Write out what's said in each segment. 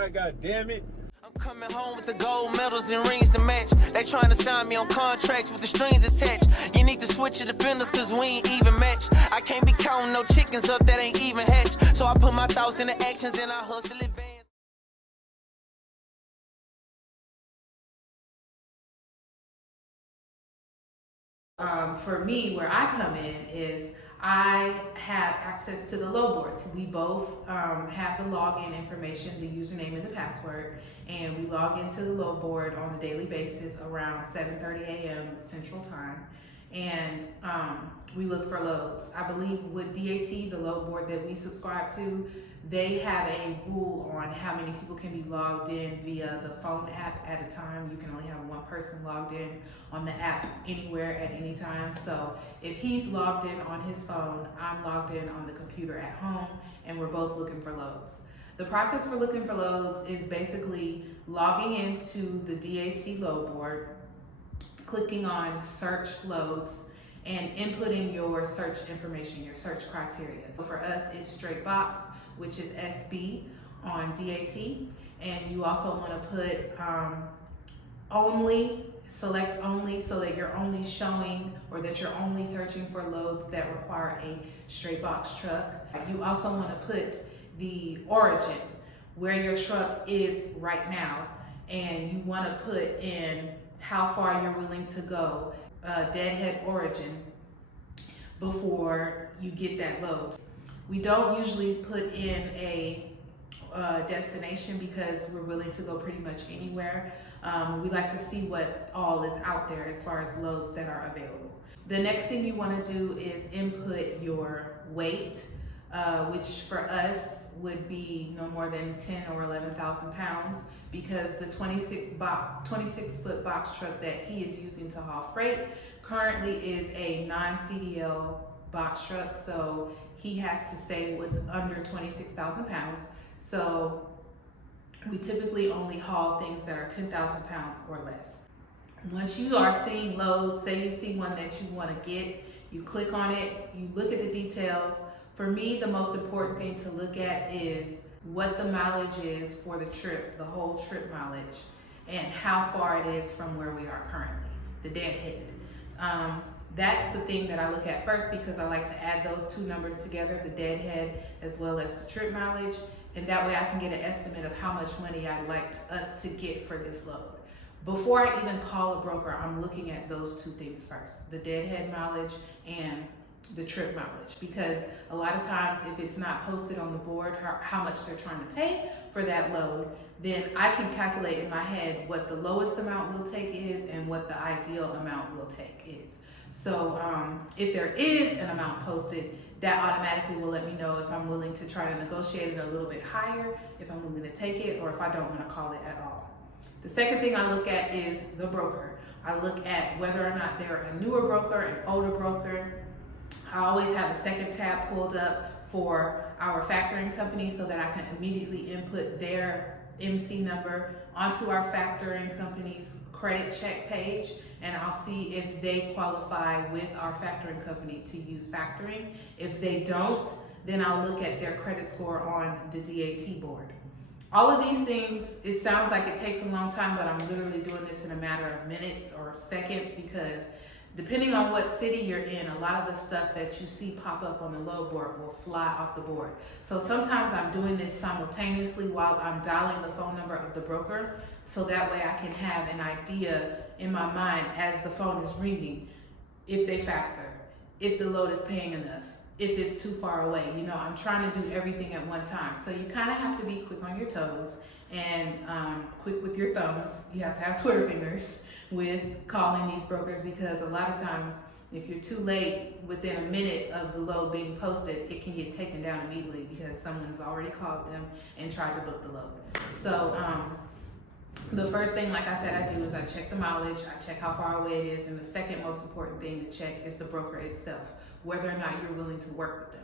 outside, god damn it. I'm coming home with the gold medals and rings to match. They trying to sign me on contracts with the strings attached. You need to switch your defenders cause we ain't even match. I can't be counting no chickens up that ain't even hatched. So I put my thoughts into actions and I hustle advance. For me, where I come in is I have access to the load boards. We both have the login information, the username and the password, and we log into the load board on a daily basis around 7:30 a.m. Central Time, and we look for loads. I believe with DAT, the load board that we subscribe to, they have a rule on how many people can be logged in via the phone app at a time. You can only have one person logged in on the app anywhere at any time. So if he's logged in on his phone, I'm logged in on the computer at home, and we're both looking for loads. The process for looking for loads is basically logging into the DAT load board, clicking on search loads, and inputting your search information, your search criteria. For us, it's straight box, which is SB on DAT, and you also want to put only, select only, so that you're only showing or that you're only searching for loads that require a straight box truck. You also want to put the origin, where your truck is right now, and you want to put in how far you're willing to go, deadhead origin, before you get that load. We don't usually put in a destination because we're willing to go pretty much anywhere. We like to see what all is out there as far as loads that are available. The next thing you want to do is input your weight, which for us would be no more than 10 or 11,000 pounds, because the 26-foot box truck that he is using to haul freight currently is a non-CDL box truck, so he has to stay with under 26,000 pounds. So we typically only haul things that are 10,000 pounds or less. Once you are seeing loads, say you see one that you want to get, you click on it, you look at the details. For me, the most important thing to look at is what the mileage is for the trip, the whole trip mileage, and how far it is from where we are currently, the deadhead. That's the thing that I look at first, because I like to add those two numbers together, the deadhead as well as the trip mileage, and that way I can get an estimate of how much money I'd like us to get for this load. Before I even call a broker, I'm looking at those two things first, the deadhead mileage and the trip mileage, because a lot of times if it's not posted on the board how much they're trying to pay for that load, then I can calculate in my head what the lowest amount we'll take is and what the ideal amount we'll take is. So if there is an amount posted, that automatically will let me know if I'm willing to try to negotiate it a little bit higher, if I'm willing to take it, or if I don't want to call it at all. The second thing I look at is the broker. I look at whether or not they're a newer broker, an older broker. I always have a second tab pulled up for our factoring company so that I can immediately input their MC number onto our factoring company's credit check page, and I'll see if they qualify with our factoring company to use factoring. If they don't, then I'll look at their credit score on the DAT board. All of these things, it sounds like it takes a long time, but I'm literally doing this in a matter of minutes or seconds, because depending on what city you're in, a lot of the stuff that you see pop up on the load board will fly off the board. So sometimes I'm doing this simultaneously while I'm dialing the phone number of the broker, so that way I can have an idea in my mind as the phone is ringing, if they factor, if the load is paying enough, if it's too far away. You know, I'm trying to do everything at one time. So you kind of have to be quick on your toes and quick with your thumbs. You have to have Twitter fingers with calling these brokers, because a lot of times if you're too late within a minute of the load being posted, it can get taken down immediately because someone's already called them and tried to book the load. So the first thing, like I said, I do is I check the mileage, I check how far away it is, and the second most important thing to check is the broker itself, whether or not you're willing to work with them.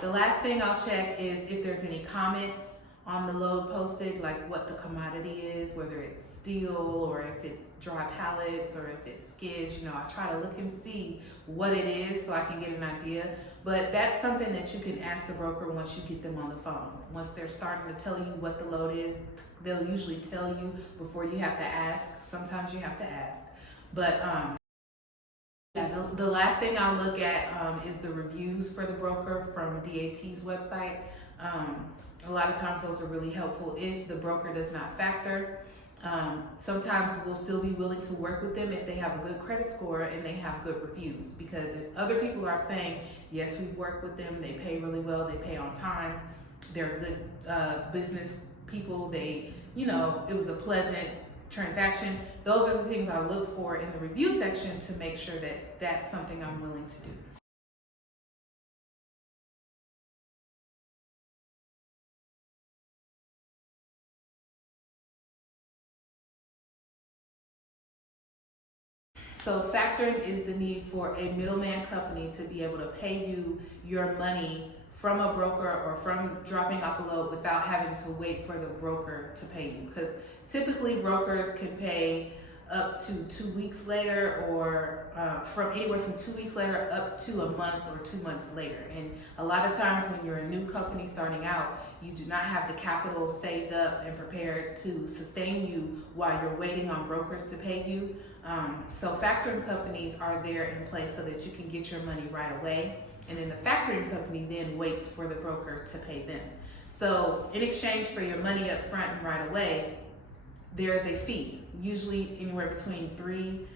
The last thing I'll check is if there's any comments on the load posted, like what the commodity is, whether it's steel or if it's dry pallets or if it's skids. I try to look and see what it is so I can get an idea. But that's something that you can ask the broker once you get them on the phone. Once they're starting to tell you what the load is, they'll usually tell you before you have to ask. Sometimes you have to ask. But yeah, the last thing I'll look at is the reviews for the broker from DAT's website. A lot of times those are really helpful if the broker does not factor. Sometimes we'll still be willing to work with them if they have a good credit score and they have good reviews, because if other people are saying, yes, we've worked with them, they pay really well, they pay on time, they're good business people, it was a pleasant transaction. Those are the things I look for in the review section to make sure that that's something I'm willing to do. So factoring is the need for a middleman company to be able to pay you your money from a broker or from dropping off a load without having to wait for the broker to pay you. Because typically brokers can pay up to 2 weeks later, or from anywhere from 2 weeks later up to a month or 2 months later. And a lot of times when you're a new company starting out, you do not have the capital saved up and prepared to sustain you while you're waiting on brokers to pay you. So factoring companies are there in place so that you can get your money right away. And then the factoring company then waits for the broker to pay them. So in exchange for your money up front and right away, there's a fee, usually anywhere between 2.5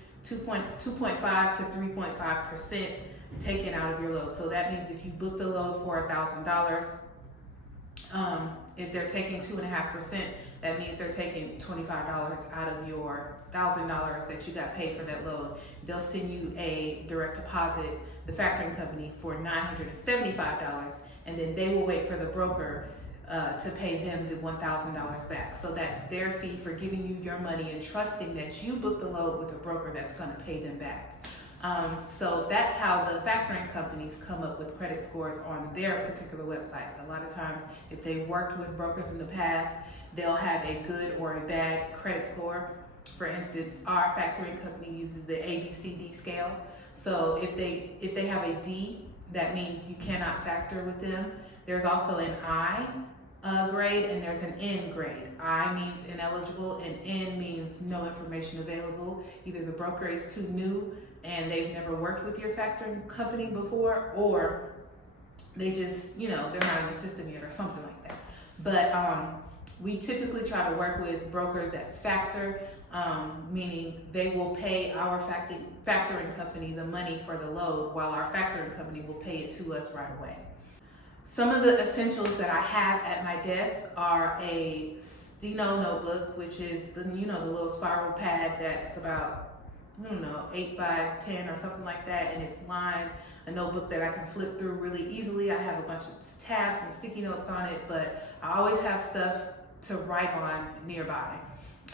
to 3.5% taken out of your load. So that means if you booked a load for $1,000, if they're taking 2.5%, that means they're taking $25 out of your $1,000 that you got paid for that load. They'll send you a direct deposit, the factoring company, for $975, and then they will wait for the broker to pay them the $1,000 back. So that's their fee for giving you your money and trusting that you booked the load with a broker that's going to pay them back. So that's how the factoring companies come up with credit scores on their particular websites. A lot of times, if they've worked with brokers in the past, they'll have a good or a bad credit score. For instance, our factoring company uses the ABCD scale. So if they have a D, that means you cannot factor with them. There's also an I grade and there's an N grade. I means ineligible and N means no information available. Either the broker is too new and they've never worked with your factoring company before, or they just, they're not in the system yet or something like that. But we typically try to work with brokers that factor, meaning they will pay our factoring company the money for the load while our factoring company will pay it to us right away. Some of the essentials that I have at my desk are a Steno notebook, which is the little spiral pad that's about 8 by 10 or something like that, and it's lined. A notebook that I can flip through really easily. I have a bunch of tabs and sticky notes on it, but I always have stuff to write on nearby.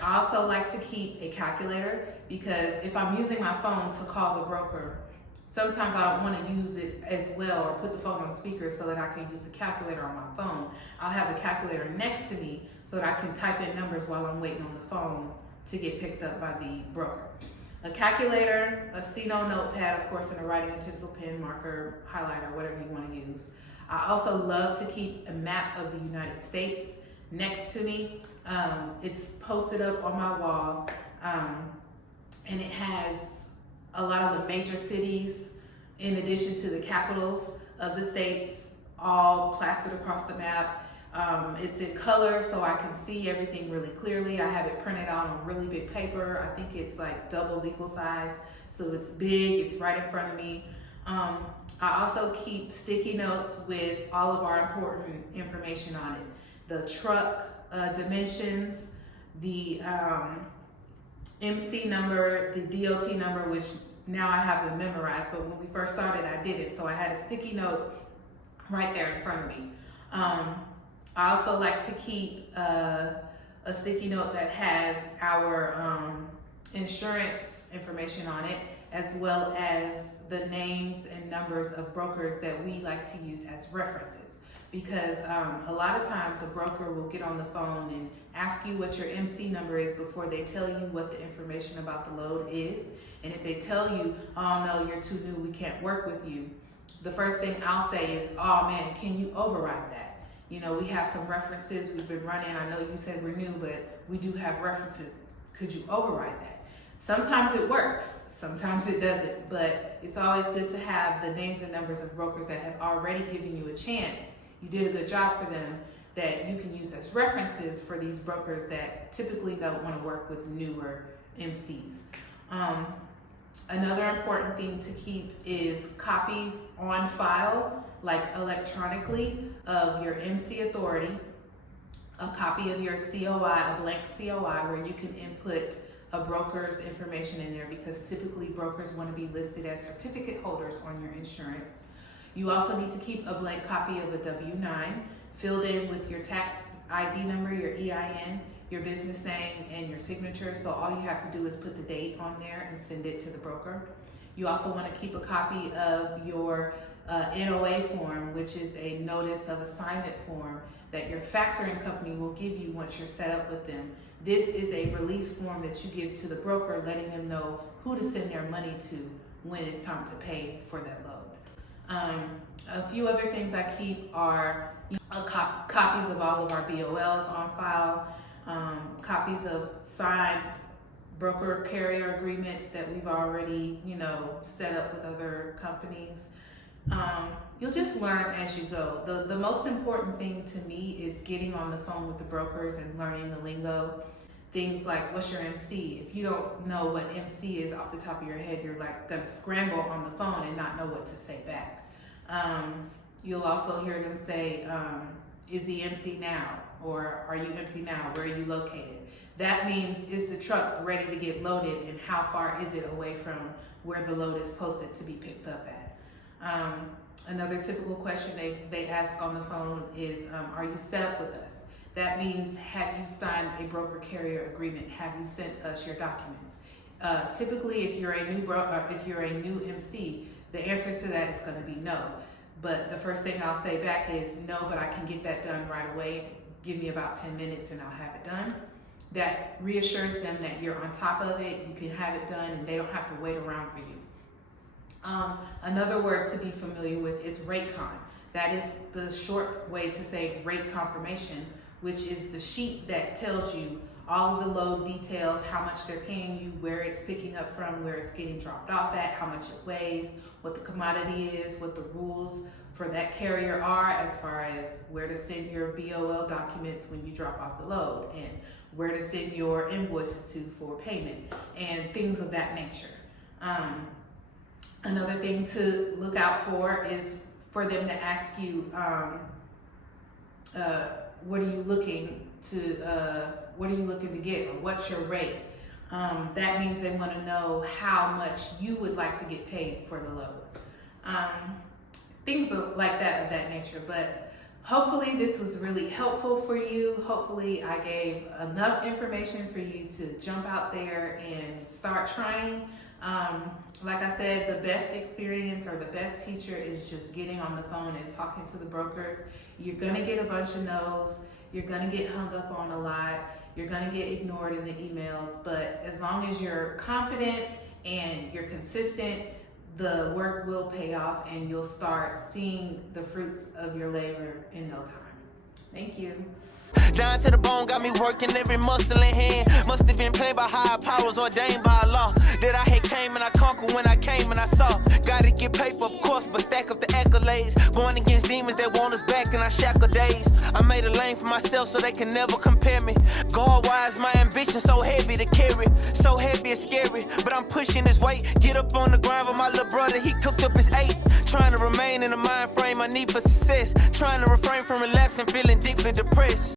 I also like to keep a calculator, because if I'm using my phone to call the broker, sometimes I don't want to use it as well or put the phone on speaker so that I can use a calculator on my phone. I'll have a calculator next to me so that I can type in numbers while I'm waiting on the phone to get picked up by the broker. A calculator, a Steno notepad, of course, and a writing utensil, pen, marker, highlighter, whatever you want to use. I also love to keep a map of the United States next to me. It's posted up on my wall, and it has a lot of the major cities, in addition to the capitals of the states, all plastered across the map. It's in color, so I can see everything really clearly. I have it printed out on really big paper. I think it's like double legal size, so it's big, it's right in front of me. I also keep sticky notes with all of our important information on it. The truck dimensions, the MC number, the DOT number, which now I have them memorized, but when we first started, I didn't. So I had a sticky note right there in front of me. I also like to keep a sticky note that has our insurance information on it, as well as the names and numbers of brokers that we like to use as references. because a lot of times a broker will get on the phone and ask you what your MC number is before they tell you what the information about the load is. And if they tell you, oh no, you're too new, we can't work with you, the first thing I'll say is, oh man, can you override that? You know, we have some references we've been running. I know you said we're new, but we do have references. Could you override that? Sometimes it works, sometimes it doesn't, but it's always good to have the names and numbers of brokers that have already given you a chance. You did a good job for them, that you can use as references for these brokers that typically don't want to work with newer MCs. Another important thing to keep is copies on file, like electronically, of your MC authority, a copy of your COI, a blank COI, where you can input a broker's information in there, because typically brokers want to be listed as certificate holders on your insurance. You also need to keep a blank copy of a W-9 filled in with your tax ID number, your EIN, your business name, and your signature. So all you have to do is put the date on there and send it to the broker. You also want to keep a copy of your NOA form, which is a notice of assignment form that your factoring company will give you once you're set up with them. This is a release form that you give to the broker, letting them know who to send their money to when it's time to pay for that load. A few other things I keep are copies of all of our BOLs on file, copies of signed broker carrier agreements that we've already, set up with other companies. You'll just learn as you go. The most important thing to me is getting on the phone with the brokers and learning the lingo. Things like, what's your MC? If you don't know what MC is off the top of your head, you're like gonna scramble on the phone and not know what to say back. You'll also hear them say, is he empty now? Or are you empty now? Where are you located? That means, is the truck ready to get loaded, and how far is it away from where the load is posted to be picked up at? Another typical question they ask on the phone is, are you set up with us? That means, have you signed a broker carrier agreement? Have you sent us your documents? Typically, if you're a new MC, the answer to that is going to be no. But the first thing I'll say back is, no, but I can get that done right away. Give me about 10 minutes and I'll have it done. That reassures them that you're on top of it, you can have it done, and they don't have to wait around for you. Another word to be familiar with is rate con. That is the short way to say rate confirmation, which is the sheet that tells you all of the load details, how much they're paying you, where it's picking up from, where it's getting dropped off at, how much it weighs, what the commodity is, what the rules for that carrier are as far as where to send your BOL documents when you drop off the load, and where to send your invoices to for payment, and things of that nature. Another thing to look out for is for them to ask you, what are you looking to get, or what's your rate? That means they want to know how much you would like to get paid for the load. Things like that of that nature. But hopefully this was really helpful for you. Hopefully I gave enough information for you to jump out there and start trying. Like I said, the best experience or the best teacher is just getting on the phone and talking to the brokers. You're gonna get a bunch of no's. You're gonna get hung up on a lot. You're gonna get ignored in the emails. But as long as you're confident and you're consistent, the work will pay off and you'll start seeing the fruits of your labor in no time. Thank you. Down to the bone, got me working every muscle in hand. Must have been played by higher powers ordained by law. That I had came and I conquered when I came and I saw. Gotta get paper, of course, but stack up the accolades. Going against demons that want us back in our shackle days. I made a lane for myself so they can never compare me. God-wise, my ambition so heavy to carry. So heavy it's scary, but I'm pushing this weight. Get up on the grind with my little brother, he cooked up his 8. Trying to remain in the mind frame I need for success. Trying to refrain from relapsing, feeling deeply depressed.